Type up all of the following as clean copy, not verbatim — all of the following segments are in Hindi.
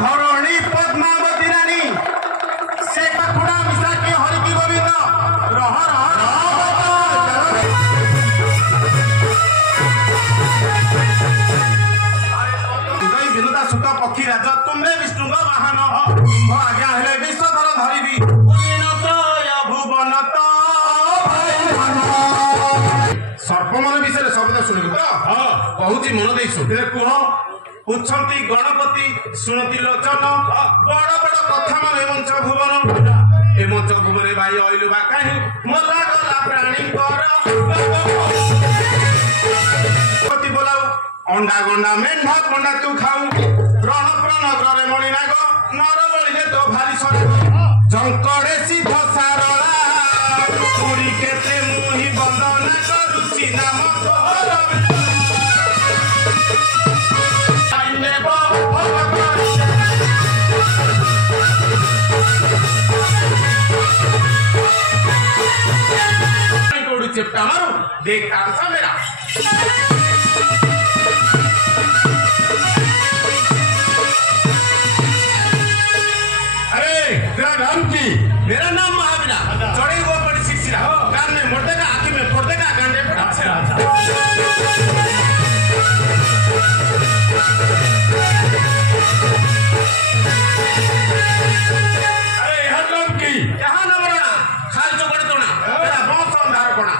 धरणी पद्मावती रानी से कथुड़ा मिसा के हरि की गोविंद रह विनुता सुत पक्षी राज तुम्हें विष्णु वाहन आज्ञा हेले विश्वधर धरिबी भुवन सर्पमान विषय शब्द शुणु तो कहूँ मन दे सुधीर कुह उच्छन्ति गणपति शुणति लोचन बड़ बड़ कथा मान मंच भुवन ए मंच भुवन भाई अइलु बा काहे मरा गला प्राणी कर बोलाऊ अंडा गंडा मेढा पंडा तू खाऊ रण प्रण ग्ररे मणि नाग नर बलिले तो भारी सर जंकड़े सिद्ध सारला पुरी केते मुहि बंदना करुचि नाम तोहर चिपटा मारू देख तारसा मेरा मेरा नाम महावीरा चढ़ी वो बड़ी शिशिरा कान में मोड़ देगा आंखी में फोड़ देगा गांडे पर अरे यहाँ नाम की यहाँ नाम रहा खाल चौकड़ तोड़ा मेरा बहुत अंधार पड़ा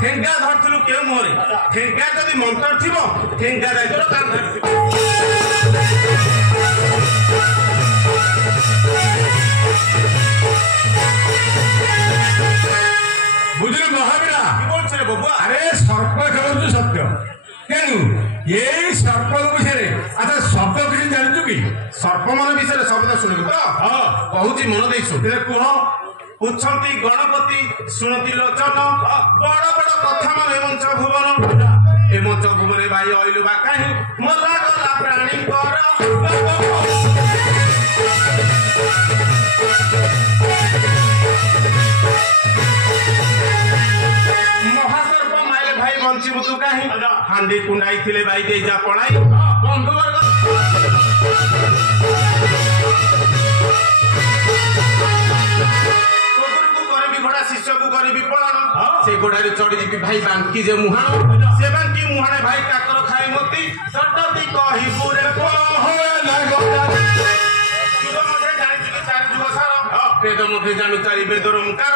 ठेंगा धरथिलु केउ मोरे ठेंगा जदि मंत्र थिबो ठेंगा दाइतोर कान धरथिबो बुझिल महावीरा की बोलछ रे बबुआ अरे सर्प खेलु सत्य केनु ये सर्प विषय अच्छा शब्द किसी जानछु की सर्प मन विषय शब्द शुणु तो कहूची मन दे सुधीर कुह उच्छन्ति गणपति शुणति लोचन बड़ बड़ कथा मान मंच भुवन ए मंच भुवन भाई अइलु बा काहे मरा गला प्राणी कर महासर्प माइले भाई बंची बुतु काहे हांडी कुंडाई थिले भाई दे जा पड़ाई बंधु वर्ग घोड़ा शिष्य को करी विपणन से घोड़ारे चढ़ी जी भाई बांकी जे मुहाण से बांकी मुहाणे भाई काकर खाई मोती सटती कहि पुरे पहे लागो जुग मध्ये जानि कि चारि जुग सार वेद मध्ये जानु चारि वेद ओंकार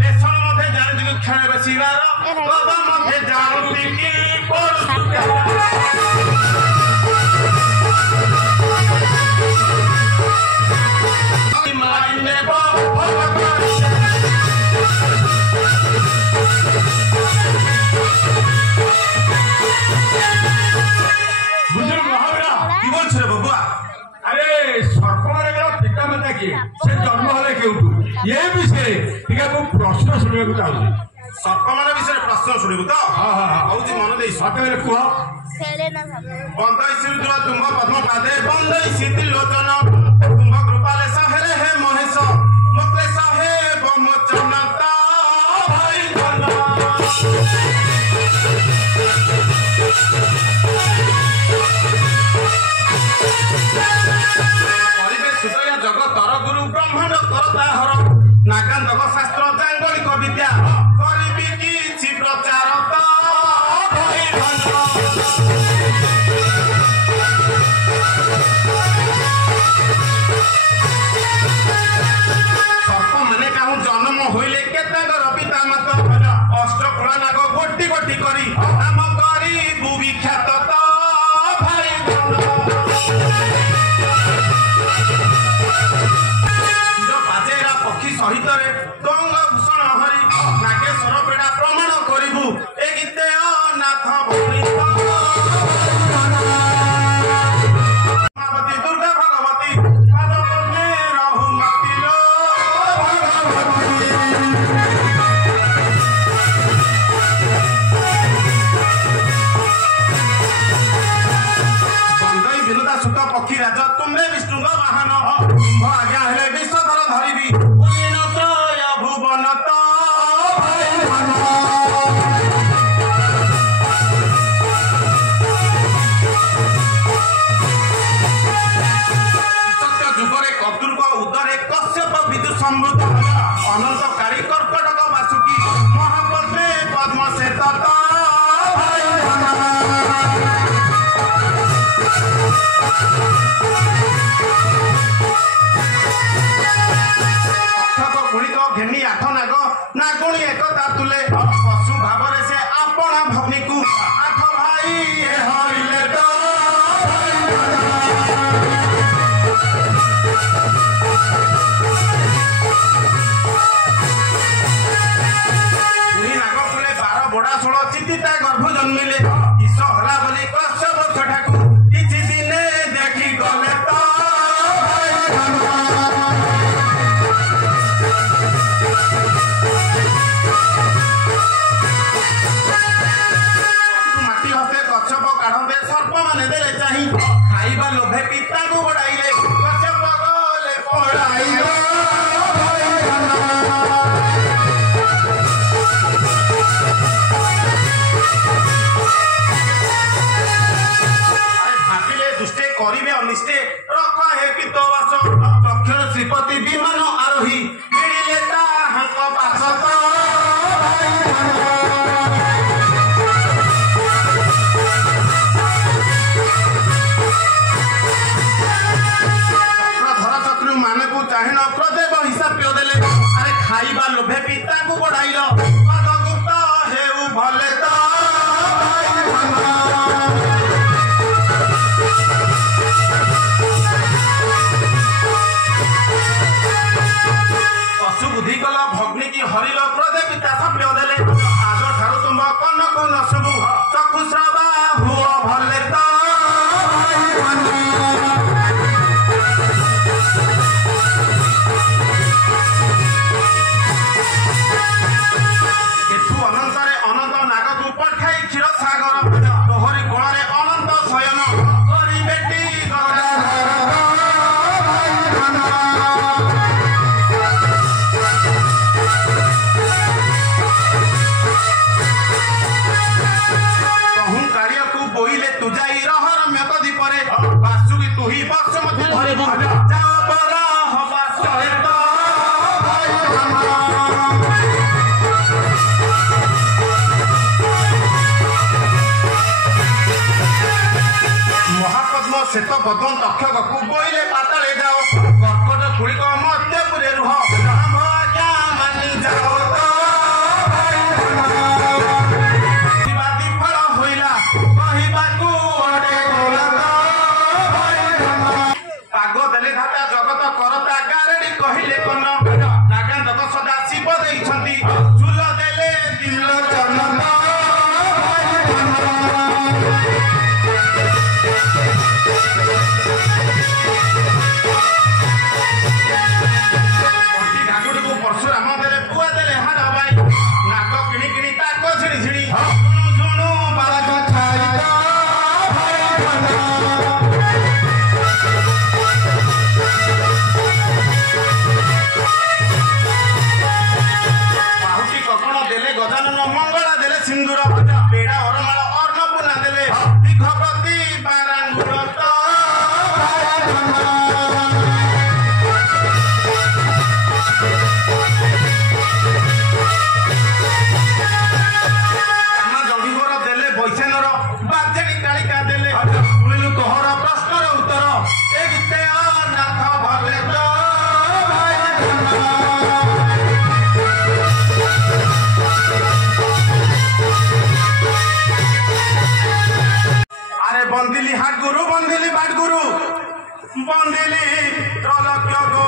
लेसन मध्ये जानि कि खेळ बसिवार बाबा मध्ये जानु कि ये विषय प्रश्न शुणा सर्प मान विषय प्रश्न शुणु तो हूँ मन दे कह बंद तुम्ब पद्म पादे बंद लोचन तुम्ब कृपाले सहेरे हे महेश मते सहे बमचनता भाई जगतर गुरु ब्रह्मांड करताहर नागांतक शास्त्र जांगलिक विद्या करिबी किछि प्रचार सर्प माने काहू जन्म होइले केतागर पिता माता अष्टकुला नाग गोटी गोटी करी नाम करी विख्यात भाई पक्षी सहित गंग भूषण हरि नागेश्वर पेड़ा प्रमाण करू ए गीते नाथ भगवती दुर्गा भगवती रहु मतिलो बंदई विनुता सुत पक्षी राज तुम्हें विष्णु वाहन आज्ञा हेले विश्वधर धरिबी সম্ভূত অনন্তকারী কর্কটক বাসুকি মহাপদ্মে পদ্ম শ্বেত গুণিত ঘেনি আঠ নাগ নাগুণী একতা তুলে ପଶୁ ଭାବରେ ସେ ଆପଣ ଭଗ୍ନୀକୁ ଆଠ ଭାଇ ହରିଲେ ତ ପୁଣି ନାଗ କୁଲେ 12 ବୋଡ଼ା 16 ଚିତିତା ଗର୍ଭ ଜନ୍ମିଲେ କିସ ହେଲା ବୋଲି କଶ୍ୟପ ଠାକୁ କିଛି ଦିନେ ଦେଖି ଗଲେ ତ ମାଟି ହସ୍ତେ କଶ୍ୟପ କାଢ଼ନ୍ତେ ସର୍ପ ମାନେ ଦେଲେ ଚାହିଁ ଖାଇବା ଲୋଭେ ପିତାକୁ ବଢାଇଲେ କଶ୍ୟପ ଗଲେ ପଳାଇଲେ ଭାବିଲେ ଦୁଷ୍ଟେ କରିବେ ଅନିଷ୍ଟେ ରଖ ହେ ପିତବାସ ଦକ୍ଷିଣ ଶ୍ରୀପତି ବିମାନ ଆରୋହୀ ମିଳିଲେ ତାହାଙ୍କ ପାଶ ଚକ୍ରଧର ମାନଙ୍କୁ ଚାହିଁନ ପ୍ରଦେବ ହିସାବ ଦେଲେ ଆରେ ଖାଇବା ଲୋଭେ ପିତାଙ୍କୁ ବଢାଇଲ ପାଦଗୁପ୍ତ ହେଉ ଭଲେ ତ ପଶୁ ବୁଦ୍ଧି କଲ ଭଗ୍ନୀ କି ହରିଲ ପ୍ରଦେ ପିତା ସଭ୍ୟ ଦେଲେ ଆଜ ଠାରୁ ତୁମ କନକୁ ନ ଶୁଭୁ ଚକ୍ଷୁଶ୍ରବା ହୁଅ ଭଲେ ତ ଏଠୁ ଅନନ୍ତରେ ଅନନ୍ତ ନାଗକୁ ପଠାଇ କ୍ଷୀର ସାଗର ତୋହରି କୋଳରେ ଅନନ୍ତ ଶୟନ କରି ବେଟି କହୁଁ କାଳିୟକୁ ବୋଇଲେ ତୁ ଯାଇ ରହରମ୍ୟ କଦି ପରେ ବାସୁକି ତୁହି ବସୁମତୀ ଧରିବୁ ଯାଅ ବର ହବା ସହିତ ମହାପଦ୍ମ ଶ୍ବେତ ପଦ୍ମ ତକ୍ଷକକୁ ବୋଇଲେ ପାତାଳେ ଯାଅ କର୍କଟ ଗୁଳିକ ମଧ୍ୟପୁରେ ରୁହ ଆଜ୍ଞା ମାନି ଯାଅ ଫଳ ହୋଇଲା କହିବାକୁ ପାଗ ଦେଲେ ଧାତା ଜଗତ କରତା ଗାରେଡି କହିଲେ କନ ନାଗାନ୍ତକ ସଦା ଶିବ ଦେଇଛନ୍ତି ଝୁଲ ଦେଲେ ଦିଲ ଚନ୍ଦନ ଠାକୁରକୁ ପରଶୁରାମ ଦେଲେ ପୁଆ ଦେଲେ ହାଡ଼ ବାଇ ନାକ କିଣି କିଣି ତାକ ଝିଣି ଝିଣି ଝୁଣୁ ବାଳକ ଛାଇ ପାହୁଟି କକଣ ଦେଲେ ଗଜାନନ ମଙ୍ଗଳା ଦେଲେ ସିନ୍ଦୁର ପେଡ଼ା ଅରମାଳ ଅନ୍ନପୂର୍ଣ୍ଣା ଦେଲେ ଦୀର୍ଘ ପ୍ରତି ବାରାଙ୍ଗୁଳ ଦେଲେ ବୈଶାନର ବାଜେଡି କାଳିକା ଦେଲେ ଶୁଣିଲୁ ତୋହର ପ୍ରଶ୍ନର ଉତ୍ତର ଏ ଗୀତେ ଅନାଥ ଭଲେ ତ আরে বন্দিলি হাট গুরু বন্দিলি বাট গুরু বন্দিলি ত্রলক্ষ গো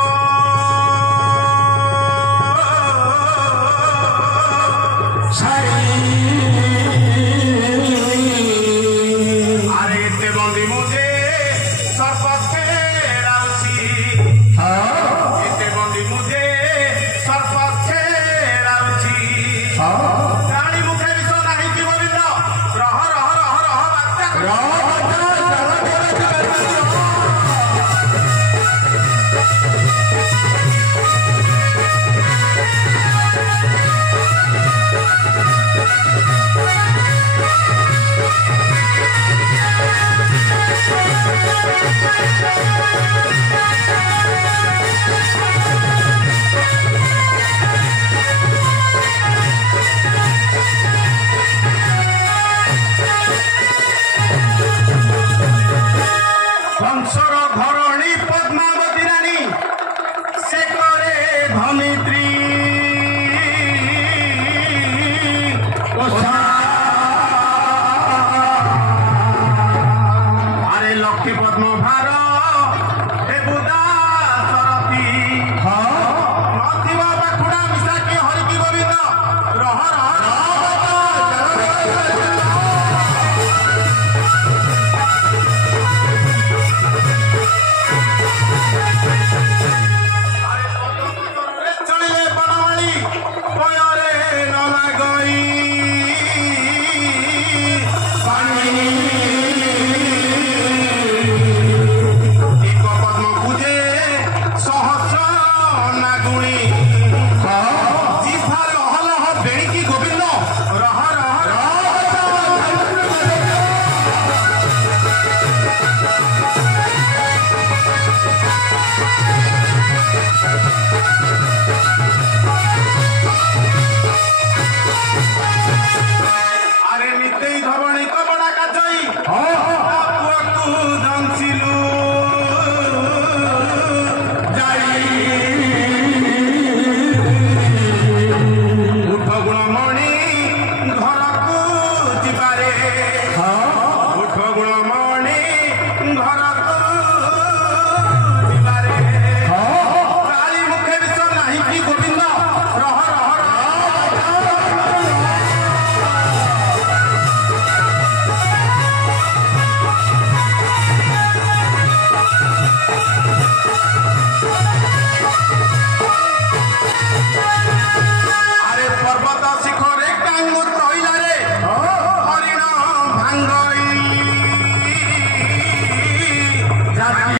আরে এতে বন্দি মুঝে সর্বকে রাউছি এতে বন্দি মুঝে সর্বকে রাউছি রানী মুখে বিষ নাহি কি বলিল রহ রহ রহ রহ বাচ্চা রহ ଯାଇ ପୟରେ ନ ଲାଗଇ ଏକ ପଦ୍ମ ପୂଜେ ସହସ୍ର ନାଗୁଣି